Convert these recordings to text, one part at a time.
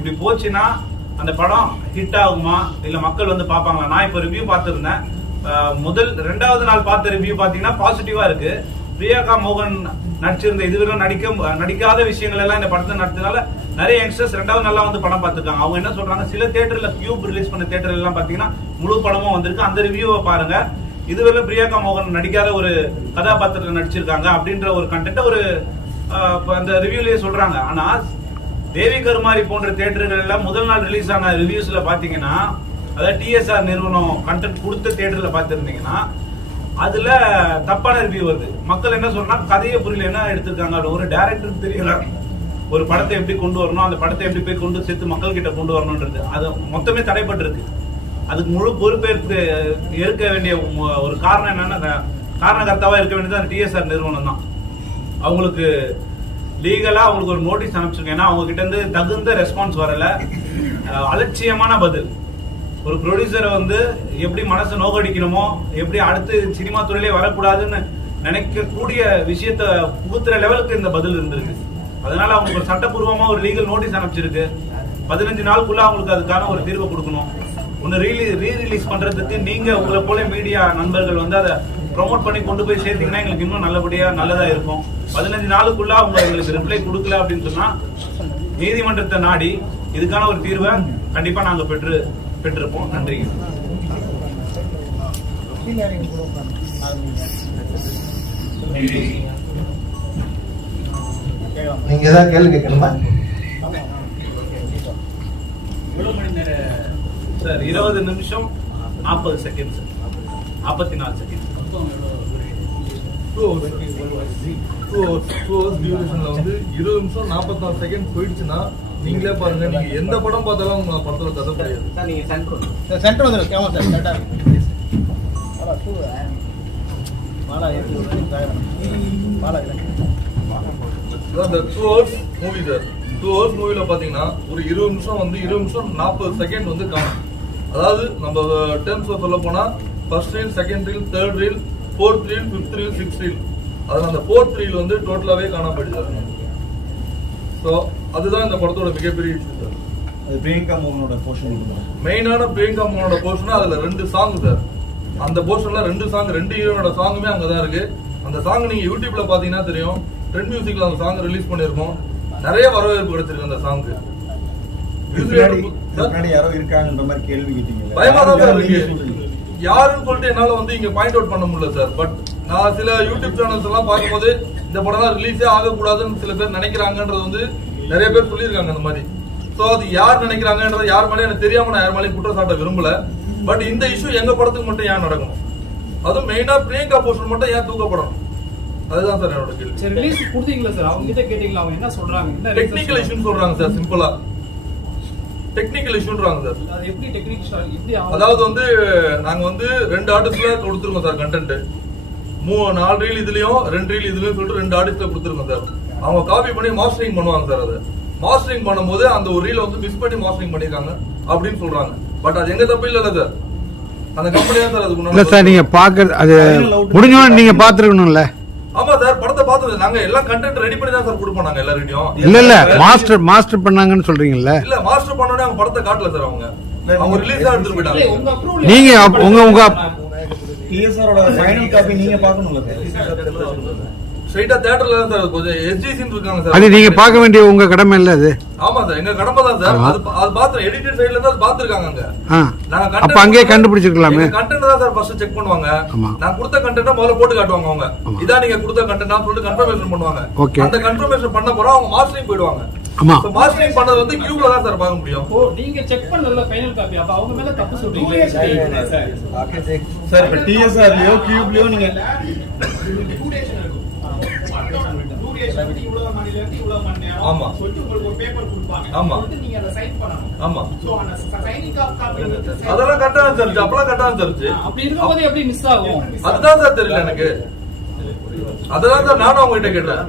இப்படி போச்சுன்னா அந்த படம் ஹிட் ஆகுமா? இல்ல மக்கள் வந்து பார்ப்பாங்களா? நான் இப்ப ரிவ்யூ பார்த்திருந்தேன். முதல் ரெண்டாவது நாள் பார்த்த ரிவ்யூ பாத்தீங்கன்னா பாசிட்டிவா இருக்கு. பிரியாகா மோகன் நடிச்சிருந்த இதுவரை நடிக்க நடிக்காத விஷயங்கள் எல்லாம் இந்த படத்தை நடத்தினால நிறைய யங்ஸ்டர்ஸ் ரெண்டாவது நாளா வந்து படம் பார்த்துருக்காங்க. அவங்க என்ன சொல்றாங்க? சில தேட்டர்ல கியூப் ரிலீஸ் பண்ண தேட்டர் எல்லாம் பாத்தீங்கன்னா முழு படமும் வந்திருக்கு. அந்த ரிவ்யூவை பாருங்க. இதுவரை பிரியாகா மோகன் நடிக்காத ஒரு கதாபாத்திரத்தில் நடிச்சிருக்காங்க அப்படின்ற ஒரு கண்டென்ட் ஒரு அந்த ரிவ்யூலயே சொல்றாங்க. ஆனா தேவி கருமாரி போன்ற தேட்டர்கள் எல்லாம் முதல் நாள் ரிலீஸ் ஆன ரிவ்யூஸ்ல பாத்தீங்கன்னா அதாவது டிஎஸ்ஆர் நிறுவனம் கண்டென்ட் கொடுத்த தேட்டரில் பாத்திருந்தீங்கன்னா அதுல தப்பான ரிவ்யூ வருது. மக்கள் என்ன சொல்றாங்க? கதையை புரியல என்ன எடுத்திருக்காங்க? ஒரு டேரக்டருக்கு தெரியல. ஒரு படத்தை எப்படி கொண்டு வரணும்? அந்த படத்தை எப்படி போய் கொண்டு சேர்த்து மக்கள் கிட்ட கொண்டு வரணும்ன்றது. அது மொத்தமே தடைப்பட்டிருக்கு. அதுக்கு முழு பொறுப்பேற்க ஏற்க வேண்டிய ஒரு காரணம் என்னன்னா காரணகர்த்தாவா இருக்க வேண்டியது அந்த டிஎஸ்ஆர் நிறுவனம் தான். அவங்களுக்கு லீகலா அவங்களுக்கு ஒரு நோட்டீஸ் அனுப்பிச்சிருக்கேன். ஏன்னா அவங்க கிட்ட இருந்து தகுந்த ரெஸ்பான்ஸ் வரல. அலட்சியமான பதில். ஒரு ப்ரொடியூசரை வந்து எப்படி மனசை நோக்கடிக்கணுமோ எப்படி அடுத்து சினிமா துறையிலே வரக்கூடாதுன்னு நினைக்கக்கூடிய விஷயத்த புகுத்துற லெவலுக்கு இந்த பதில் இருந்திருக்கு. அதனால அவங்களுக்கு ஒரு சட்டப்பூர்வமா ஒரு லீகல் நோட்டீஸ் அனுப்பிச்சிருக்கு. பதினஞ்சு நாளுக்குள்ள அவங்களுக்கு அதுக்கான ஒரு தீர்வு கொடுக்கணும். ஒன்று ரீலீ ரீ ரிலீஸ் பண்றதுக்கு நீங்க உங்களை போல மீடியா நண்பர்கள் வந்து அதை ப்ரொமோட் பண்ணி கொண்டு போய் சேர்த்தீங்கன்னா எங்களுக்கு இன்னும் நல்லபடியா நல்லதா இருக்கும். பதினஞ்சு நாளுக்குள்ள அவங்க எங்களுக்கு ரிப்ளை கொடுக்கல அப்படின்னு சொன்னா நீதிமன்றத்தை நாடி இதுக்கான ஒரு தீர்வை கண்டிப்பா நாங்க பெற்று பெற்றிருப்போம். நன்றி. நீங்க ஏதாவது கேள்வி கேட்கணுமா? சார் இருபது நிமிஷம் நாற்பது செகண்ட் சார் நாற்பத்தி நாலு second two hours two hours டியூரேஷன்ல வந்து இருபது நிமிஷம் நாற்பத்தாறு செகண்ட் போயிடுச்சுன்னா நீங்களே பாருங்க நீங்க எந்த படம் பார்த்தாலும் உங்க படத்துல கதை புரியாது. சார் நீங்க சென்டர் சார் சென்டர் வந்துடும் கேமரா சார் கரெக்டாக இருக்கு. மாலா two Mala two hours movie sir two hours மூவில பாத்தீங்கன்னா ஒரு இருபது நிமிஷம் வந்து இருபது நிமிஷம் நாற்பது செகண்ட் வந்து காணும். அதாவது நம்ம டேர்ம்ஸ்ல சொல்ல போனா first reel second reel third reel fourth reel fifth reel sixth reel அதில் அந்த ஃபோர்த் ரீல் வந்து டோட்டலாவே காணாம போயிடுது ஸோ அதுதான் இந்த படத்தோட மிகப்பெரிய இஷ்யூ சார் அது பிரியங்கா மோகனோட போர்ஷன் மெயினான பிரியங்கா மோனோட போர்ஷன் அதுல ரெண்டு சாங் சார் அந்த போர்ஷன்ல ரெண்டு சாங் ரெண்டு ஹீரோனோட சாங்குமே அங்கதான் இருக்கு. அந்த சாங் நீங்க யூடியூப்ல பாத்தீங்கன்னா தெரியும். ட்ரெண்ட் மியூசிக்ல அந்த சாங் ரிலீஸ் பண்ணிருக்கோம் நிறைய வரவேற்பு கிடைச்சிருக்கு அந்த சாங்க்கு பின்னாடி பின்னாடி யாரோ இருக்காங்கன்ற மாதிரி கேள்வி கேட்டீங்க. பயமா தான் சார் இருக்கு. யாருன்னு சொல்லிட்டு என்னால வந்து இங்க பாயிண்ட் அவுட் பண்ண முடியல சார். பட் நான் சில யூடியூப் சேனல்ஸ் எல்லாம் பார்க்கும்போது இந்த படம் தான் ரிலீஸே ஆகக்கூடாதுன்னு சில பேர் நினைக்கிறாங்கன்றது வந்து நிறைய பேர் சொல்லியிருக்காங்க அந்த மாதிரி. சோ அது யார் நினைக்கிறாங்கன்றது யார் மேலேயும் எனக்கு தெரியாம நான் யார் மேலேயும் குற்றச்சாட்ட விரும்பல. பட் இந்த இஷ்யூ எங்க படத்துக்கு மட்டும் ஏன் நடக்கணும் அதுவும் மெயினா பிரியங்கா போர்ஷன் மட்டும் ஏன் தூக்கப்படணும் அதுதான் சார் என்னோட கேள்வி. சரி ரிலீஸ் கொடுத்தீங்களா சார்? அவங்க கிட்ட கேட்டீங்களா? அவங்க என்ன சொல்றாங்க? டெக்னிக்கல்? இஷ்யூன்னு சொல்றாங்க? சார் சிம்பிளா டெக்னிக்கல் இஷ்யூன்றாங்க சார். அது எப்படி டெக்னிக் எப்படி ஆகும்? அதாவது வந்து நாங்க வந்து ரெண்டு ஆர்டிஸ்ட்ல கொடுத்துருக்கோம் சார் கண்டென்ட் மூ நாலு ரீல் இதுலயும் ரெண்டு ரீல் இதுலயும் சொல்லிட்டு ரெண்டு ஆர்டிஸ்ட்ல கொடுத்துருக்கோம் சார். அவங்க காப்பி பண்ணி மாஸ்டரிங் பண்ணுவாங்க சார் அது. மாஸ்டரிங் பண்ணும்போது அந்த ஒரு ரீல வந்து மிஸ் பண்ணி மாஸ்டரிங் பண்ணிருக்காங்க அப்படின்னு சொல்றாங்க. பட் அது எங்க தப்பு இல்ல சார். அந்த கம்பெனி தான் சார் அதுக்கு இல்ல சார் நீங்க பாக்குறது அது முடிஞ்சோன்னு நீங்க பாத்துருக்கணும்ல பார்த்தது நாங்க எல்லாம் கண்டென்ட் ரெடி பண்ணி தான் சார் கொடுப்போம் நாங்க எல்லாருடையும் இல்ல இல்ல. மாஸ்டர் மாஸ்டர் பண்ணாங்கன்னு சொல்றீங்கல்ல? இல்ல மாஸ்டர் பண்ணோடனே அவங்க படத்தை காட்டல சார் அவங்க. அவங்க ரிலீஸ் எடுத்துட்டு இல்ல, போயிட்டாங்க நீங்க உங்க- உங்க- டிஎஸ்ஆரோட ஃபைனல் காப்பி நீங்க பார்க்கணும்ல ஸ்ட்ரைட்டா தியேட்டர்ல தான் சார் கொஞ்சம் எஸ்ஜிசின்னு இருக்காங்க சார். அது நீங்க பார்க்க வேண்டிய உங்க கடமை இல்ல அது? ஆமா சார் எங்க கடமை தான் சார். அது அது பாத்து எடிட்டட் சைடுல இருந்து அது பாத்துருக்காங்க அங்க. நாங்க அப்ப அங்கேயே கண்டுபிடிச்சிருக்கலாமே. கண்டென்ட் தான் சார் ஃபர்ஸ்ட் செக் பண்ணுவாங்க. ஆமா. நான் கொடுத்த கண்டென்ட் முதல்ல போட்டு காட்டுவாங்க அவங்க. இதான் நீங்க கொடுத்த கண்டென்ட் சொல்லிட்டு கன்ஃபர்மேஷன் பண்ணுவாங்க. Okay. அந்த கன்ஃபர்மேஷன் பண்ண போறோம் அவங்க மாஸ்டரிங் போயிடுவாங்க. ஆமா. மாஸ்டரிங் பண்ணது வந்து கியூப்ல தான் சார் பார்க்க முடியும். ஓ நீங்க செக் பண்ணல ஃபைனல் காப்பி அப்ப அவங்க மேல தப்பு சொல்றீங்க. சார் இப்ப டிஎஸ்ஆர்லயோ கியூப்லயோ நீங்க ஆமா. ஆமா. ஆமா. அதெல்லாம் கரெக்டா சார் அப்பெல்லாம் கரெக்டா சார் அப்படி இருக்கும்போது எப்படி மிஸ் ஆகும்? அதுதான் சார் தெரியல எனக்கு. அதுதான் சார் நானும் அவங்க கிட்ட கேட்டேன்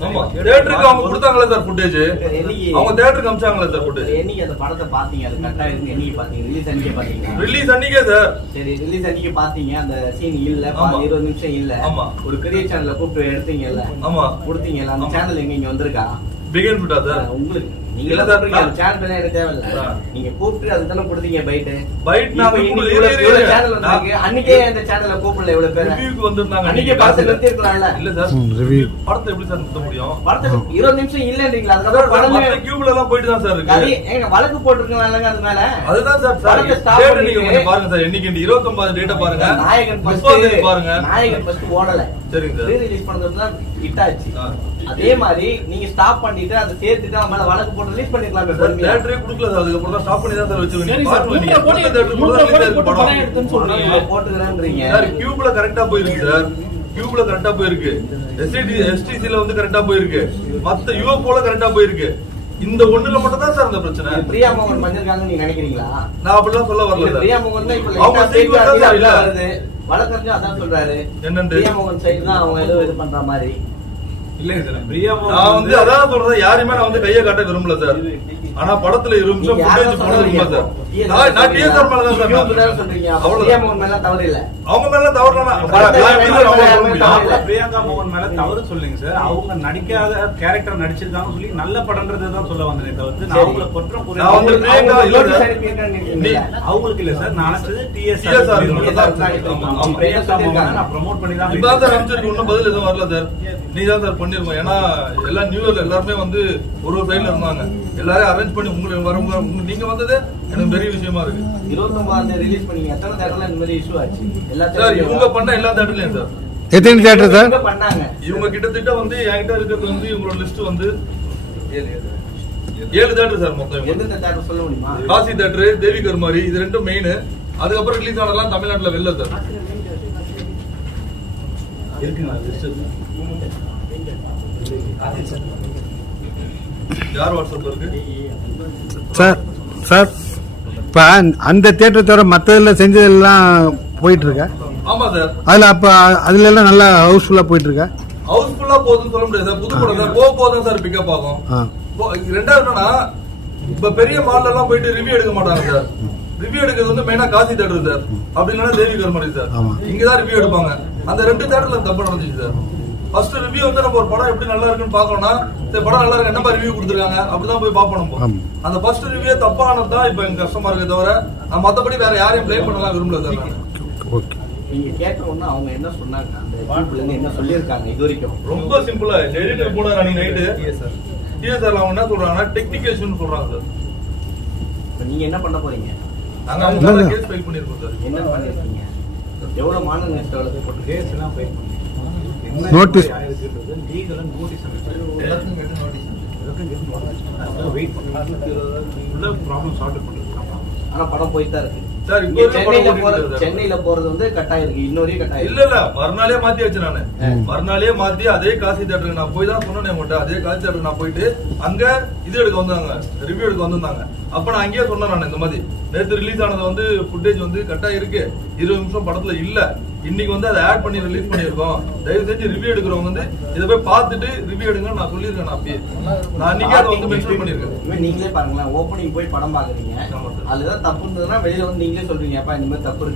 ஆமா தியேட்டருக்கு அவங்க கொடுத்தாங்களே சார் ஃபுட்டேஜ் அவங்க தியேட்டருக்கு அமிச்சாங்களே சார் ஃபுட்டேஜ் என்னைக்கு அந்த படத்தை பாத்தீங்க அது கரெக்டா என்னைக்கு பாத்தீங்க ரிலீஸ் அன்னைக்கே பாத்தீங்களா ரிலீஸ் அன்னைக்கே சார் சரி ரிலீஸ் அன்னைக்கு பாத்தீங்க அந்த சீன் இல்ல. இருபது நிமிஷம் இல்ல. ஆமா. ஒரு பெரிய சேனல்ல கூப்பிட்டு எடுத்தீங்கல்ல? ஆமா. கொடுத்தீங்கல்ல? அந்த. சேனல் எங்க இங்க வந்திருக்கா? பிகின் ஃபுட்டா சார் உங்களுக்கு நீங்க சார், சேனல் பேர்லாம் எனக்கு தேவையில்ல. நீங்க கூப்பிட்டு அதுக்கு தானே கொடுத்தீங்க பைட். சேனல் வந்தாங்க அன்னைக்கே இந்த சேனல்ல கூப்பிடல இவ்வளவு பேர். ரிவ்யூக்கு வந்திருந்தாங்க அன்னைக்கே நிறுத்தி இருக்கலாம்ல இல்ல சார். படத்தை எப்படி சார் நிறுத்த முடியும்? நிமிஷம் இல்லன்றீங்களா? சார், அதுக்கப்புறம் படமே கியூப்ல எல்லாம் போயிட்டு தான் சார் இருக்கு. ஏங்க வழக்கு அது மேல? அதுதான் சார் சார். படத்தை நீங்க கொஞ்சம் பாருங்க சார். இந்த இருபத்தொன்பது டேட்டை பாருங்க. நாயகன் ஃபர்ஸ்ட் பாருங்க. நாயகன் ஃபர்ஸ்ட் ஓடல. சரிங்க சார். ரீ ரிலீஸ் ஹிட் ஆச்சு. அதே மாதிரி நீங்க ஸ்டாப் பண்ணிட்டு அதை சேர்த்துட்டு அவன் மேல வழக்கு போட்டு ரிலீஸ் சார். தேட்டரே கொடுக்கல சார் அதுக்கப்புறம் தான் ஸ்டாப் பண்ணி தான் சார் வச்சிருக்கீங்க போட்டுக்கிறேன்றீங்க. கியூப்ல கரெக்டா போயிருக்கு சார். கியூப்ல கரெக்டா போயிருக்கு. எஸ்டிடி எஸ்டிசில வந்து கரெக்டா போயிருக்கு. மத்த யூஎஃப்ஓல கரெக்டா போயிருக்கு. இந்த ஒண்ணுல மட்டும் தான் சார் இந்த பிரச்சனை. பிரியா மோகன் பண்ணிருக்காங்கன்னு நீங்க நினைக்கிறீங்களா? நான் அப்படிலாம் சொல்ல வரல பிரியா மோகன் தான் இப்ப அவங்க. அதான் வருது. வழக்கறிஞர் அதான் சொல்றாரு. என்னண்டு? பிரியா மோகன் சைடு தான் அவங்க ஏதோ இது பண்ற மாதிரி. இல்லைங்க சார் பிரியா நான் வந்து அதான் சொல்றேன் யாரையுமே நான் வந்து கையை காட்ட விரும்பல சார். ஆனா படத்துல இரு நிமிஷம் நீங்க யாரை footage போட விரும்பல சார். பிரியங்கா மோகன் மேல தவறு சொல்லுங்க சார். அவங்க நடிக்காத கேரக்டர் நடிச்சிருக்காங்க சொல்லி நல்ல படம்ன்றதை தான் சொல்ல வந்தேனே தவிர்த்து நான். அவங்கள குற்றம் அவங்களுக்கு- பிரியங்கா இல்ல சார். நான் நினைச்சது. பிரியங்கா மோகனை நான் ப்ரோமோட் பண்ணி தான் இப்பதான் சார் அனுப்பிச்சிருக்கு இன்னும் பதில் எதுவும் வரல சார். நீ தான் சார் பண்ணிருக்கோம். ஏன்னா எல்லாம் நியூ இயர்ல எல்லாருமே வந்து ஒரு ஒரு சைடுல இருந்தாங்க. எல்லாரையும் அரேஞ்ச் பண்ணி உங்களுக்கு வர உங்க- நீங்க வந்தது எனக்கு பெரிய விஷயமா இருக்கு. இருபத்தொன்பதாம் தேதி ரிலீஸ் பண்ணீங்க. எத்தனை தேட்டர்ல இந்த மாதிரி இஷ்யூ ஆச்சு? எல்லா சார் இவங்க பண்ண எல்லா தேட்டர்லயும் சார் எத்தனை தேட்டர் சார் பண்ணாங்க. இவங்க கிட்டத்தட்ட வந்து என்கிட்ட இருக்கிறது வந்து இவங்களோட லிஸ்ட் வந்து ஏழு தேட்டர் சார் மொத்தம். எந்தெந்த தேட்டர் சொல்ல முடியுமா? காசி தேட்டரு தேவி கருமாரி இது ரெண்டும் மெயின் அதுக்கப்புறம் ரிலீஸ் ஆனதெல்லாம் தமிழ்நாட்டுல வெளில சார் யார் வாட்ஸ்அப்ல இருக்கு? சார் சார் இப்போ அந்த தேட்டரை தவிர மற்றதில் செஞ்சதெல்லாம் போயிட்டு இருக்கா ஆமா சார். அதில் அப்போ அதுல எல்லாம் நல்லா ஹவுஸ்ஃபுல்லாக போயிட்டு இருக்கா ஹவுஸ்ஃபுல்லா போகுதுன்னு சொல்ல முடியாது சார். புது படம் சார். போக போதான் சார் பிக்கப் ஆகும். ரெண்டாவது என்னன்னா இப்ப பெரிய மால்ல எல்லாம் போயிட்டு ரிவ்யூ எடுக்க மாட்டாங்க சார். ரிவ்யூ எடுக்கிறது வந்து மெயினா காசி தேட்டர் சார். அப்படி இல்லைன்னா தேவி கருமாரி சார். இங்கதான் ரிவ்யூ எடுப்பாங்க. அந்த ரெண்டு தேட்டர்ல தப்பு நடந்துச்சு சார். ஃபர்ஸ்ட் ரிவ்யூ வந்து நம்ம ஒரு படம் எப்படி நல்லா இருக்குன்னு பாக்கணும்னா சரி படம் நல்லா இருக்கு என்ன மாதிரி ரிவ்யூ கொடுத்துருக்காங்க அப்படிதான் போய் பார்ப்போம் நம்ம. அந்த ஃபர்ஸ்ட் ரிவ்யூ தப்பானது தான் இப்ப எனக்கு கஷ்டமா இருக்கே தவிர நான் மத்தபடி வேற யாரையும் ப்ளே பண்ணலாம் விரும்பல சார் நான் ஓகே நீங்க கேட்ட உடனே அவங்க என்ன சொன்னாங்க? அந்த இருந்து என்ன சொல்லியிருக்காங்க இது வரைக்கும்? ரொம்ப சிம்பிளா எடிட்டர் போனார் அன்னைக்கு நைட்டு டிஎஸ்ஆர் அவங்க என்ன சொல்றாங்கன்னா டெக்னிக்கல் இஷ்யூன்னு சொல்றாங்க. சார் இப்ப நீங்க என்ன பண்ண போறீங்க? நாங்க அவங்க கேஸ் ஃபைல் பண்ணிருக்கோம் சார் என்ன பண்ணிருக்கீங்க? எவ்வளவு நஷ்ட வழக்கு போட்டு கேஸ் எல்லாம் ஃபைல் பண்ணி நோட்டீஸ் எல்லாத்துக்கும் கேட்டு நோட்டீஸ் வெயிட் பண்ணி உள்ள ப்ராப்ளம் சால்வ் பண்ணிருக்காங்க ஆனா படம் போயிட்டு இருக்கு சென்னையில போறது வந்து கட்டாயம் இருக்கு. இன்னொரு கட்டாயம் இல்ல இல்ல. மறுநாளே மாத்தியாச்சு நானு. மறுநாளே மாத்தி அதே காசி தேட்டருக்கு நான் போய் தான் சொன்னேன் உங்கள்கிட்ட அதே காசி தேட்டருக்கு நான் போயிட்டு அங்க இது எடுக்க வந்தாங்க. ரிவ்யூ எடுக்க வந்திருந்தாங்க. அப்ப நான் அங்கேயே சொன்னேன் நான் இந்த மாதிரி. நேத்து ரிலீஸ் ஆனது வந்து ஃபுட்டேஜ் வந்து கரெக்டா இருக்கு. இருபது நிமிஷம் படத்துல இல்ல. இன்னைக்கு வந்து அதை ஆட் பண்ணி ரிலீஸ் பண்ணியிருக்கோம். தயவு செஞ்சு ரிவ்யூ எடுக்கிறவங்க வந்து இதை போய் பார்த்துட்டு ரிவ்யூ எடுங்கன்னு நான் சொல்லியிருக்கேன் நான் அப்பயே நான் அன்னைக்கே அதை வந்து மென்ஷன் பண்ணியிருக்கேன். நீங்களே பாருங்களேன் ஓப்பனிங் போய் படம் பாக்குறீங்க. அதுதான் தப்பு இருந்ததுன்னா வெளியில வந்து நீங்களே சொல்றீங்க அப்பா இந்த மாதிரி தப்பு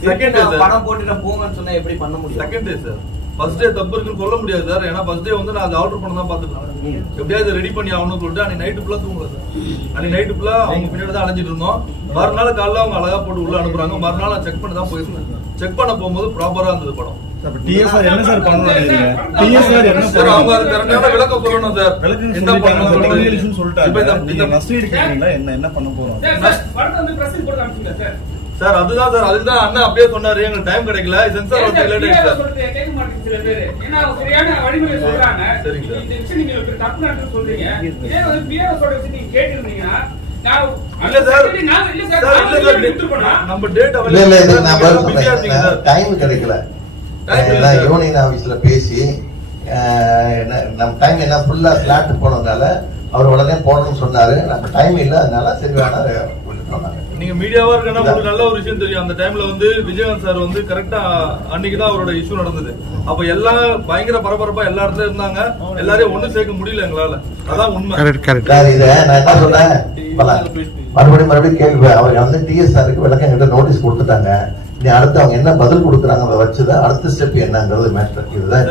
திருப்பி நான் sir. படம் போட்டு நான் போங்கன்னு சொன்னா எப்படி பண்ண முடியும்? Second day sir first day தப்பு இருக்குன்னு சொல்ல முடியாது சார் ஏன்னா ஃபர்ஸ்ட் டே வந்து நான் அதை ஆர்டர் பண்ண தான் பார்த்துட்டேன் ம். எப்படியாவது ரெடி பண்ணி ஆகணும்னு சொல்லிட்டு அன்னைக்கு நைட்டு ஃபுல்லா தூங்கல சார் அன்னைக்கு நைட்டு ஃபுல்லா அவங்க பின்னாடி தான் அலைஞ்சிட்டு இருந்தோம். மறுநாள் காலைல அவங்க அழகா போட்டு உள்ள அனுப்புறாங்க. மறுநாள் நான் செக் பண்ணி தான் போயிருந்தேன் செக் பண்ண போகும்போது ப்ராப்பரா இருந்தது படம். என்ன சார் பண்ணணும் நினைக்கிறீங்க? டிஎஸ்ஆர் என்ன சார் அவங்க கரெக்டான விளக்கம் சொல்லணும் சார். என்ன பண்ணணும் சொல்லிட்டாங்க. என்ன என்ன பண்ண போறோம்? சார், அதுதான் சார் அதுதான் அண்ணன் அப்படியே சொன்னாரு. எங்களுக்கு டைம் கிடைக்கல. சென்சார் வந்து சார், கேட்க மாட்டேங்குது சில பேரு. ஏன்னா அவங்க சரியான வழிமுறை சொல்றாங்க. சரிங்க சார். இந்த விஷயம் நீங்க தப்பு நடக்குதுன்னு சொல்றீங்க. இதே வந்து ஆ சொல்ற விஷயத்தை நீங்க கேட்டிருந்தீங்கன்னா, டைம் கிடைக்கல. யூனியன் ஆபீஸ்ல பேசி நம்ம டைம் என்ன ஃபுல்லா ஸ்லாட் போனதுனால அவர் உடனே போடணும்னு சொன்னாரு. நம்ம டைம் இல்ல அதனால சரி வேணா விட்டுட்டோம் நாங்க. மீடியாவா இருக்கனா உங்களுக்கு நல்ல ஒரு விஷயம் தெரியும். அந்த டைம்ல வந்து விஜயகாந்த் சார் வந்து கரெக்டா அன்னைக்கு தான் அவரோட இஷ்யூ நடந்தது. அப்ப எல்லாம் பயங்கர பரபரப்பா எல்லா இடத்துல இருந்தாங்க. எல்லாரையும் ஒண்ணு சேர்க்க முடியல எங்களால. அதான் உண்மை. கரெக்ட் கரெக்ட் சார் இத நான் என்ன சொன்னேன் மறுபடியும் மறுபடியும் கேள்வி. அவர் வந்து டிஎஸ்ஆருக்கு விளக்கம் கிட்ட நோட்டீஸ் கொடுத்துட்டாங்க. நீ அடுத்து அவங்க என்ன பதில் கொடுக்குறாங்க வச்சுதான் அடுத்த ஸ்டெப் என்னங்கிறது மேட்டர் இதுதான்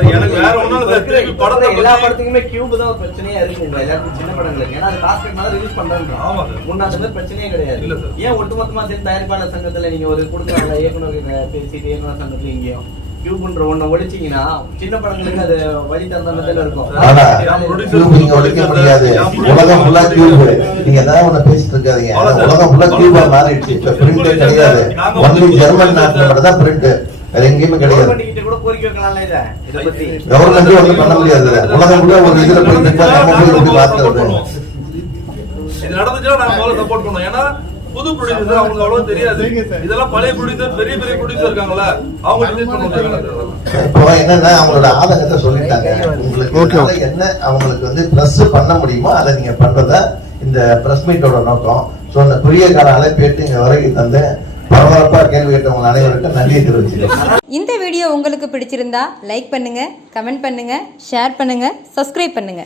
எல்லா படத்துக்குமே கியூப் தான் ஒரு பிரச்சனையா இருக்குங்க எல்லாருக்கும் சின்ன படங்களுக்கு ஏன்னா அது காசு கட்டினா ரிலீஸ் பண்றாங்க. ஆமா சார். முன்ன அந்த மாதிரி பிரச்சனையே கிடையாது. இல்ல சார். ஏன் ஒட்டுமொத்தமா சேர்ந்து தயாரிப்பாளர் சங்கத்துல நீங்க ஒரு கொடுக்குறாங்க இயக்குனர் பேசிட்டு இயக்குனர் சங்கத்துல இங்கேயும்? கியூப்ன்ற ஒண்ண ஒழிச்சீங்கன்னா சின்ன படங்களுக்கு அது வழி இருக்கும். producer- டியூப் நீங்க ஒழிக்க முடியாது. உலகம் ஃபுல்லா நீங்க ஏதாவது ஒண்ணு பேசிட்டு இருக்காதீங்க உலகம் ஃபுல்லா மாறிடுச்சு. இப்ப பிரிண்டே கிடையாது. ஒன்லி ஜெர்மன் நாட்டுல மட்டும் தான் பிரிண்ட் வேற எங்கேயுமே கிடையாது. கவர்மெண்ட் ஒண்ணும் பண்ண முடியாது. உலகம் ஃபுல்லா ஒரு இதுல போயிட்டு இருக்கா நம்ம போய் எப்படி மாத்துறது இது நடந்துச்சுன்னா நாங்க சப்போர்ட் பண்ணுவோம் ஏன்னா புது ப்ரொடியூசர் அவங்களுக்கு அவ்வளவு தெரியாது. இதெல்லாம் பழைய ப்ரொடியூசர் பெரிய பெரிய ப்ரொடியூசர் இருக்காங்கல்ல அவங்க என்னன்னா அவங்களோட ஆதங்கத்தை சொல்லிட்டாங்க. உங்களுக்கு என்ன அவங்களுக்கு வந்து பிரஸ் பண்ண முடியுமோ அதை நீங்க பண்றதா இந்த பிரஸ் மீட்டோட நோக்கம். சோ அந்த குறுகிய கால அழைப்பேட்டு இங்க வரைக்கும் தந்து பரபரப்பா கேள்வி கேட்டவங்க அனைவருக்கும் நன்றியை தெரிவிச்சுக்கிறேன். இந்த வீடியோ உங்களுக்கு பிடிச்சிருந்தா லைக் பண்ணுங்க கமெண்ட் பண்ணுங்க ஷேர் பண்ணுங்க சப்ஸ்கிரைப் பண்ணுங்க.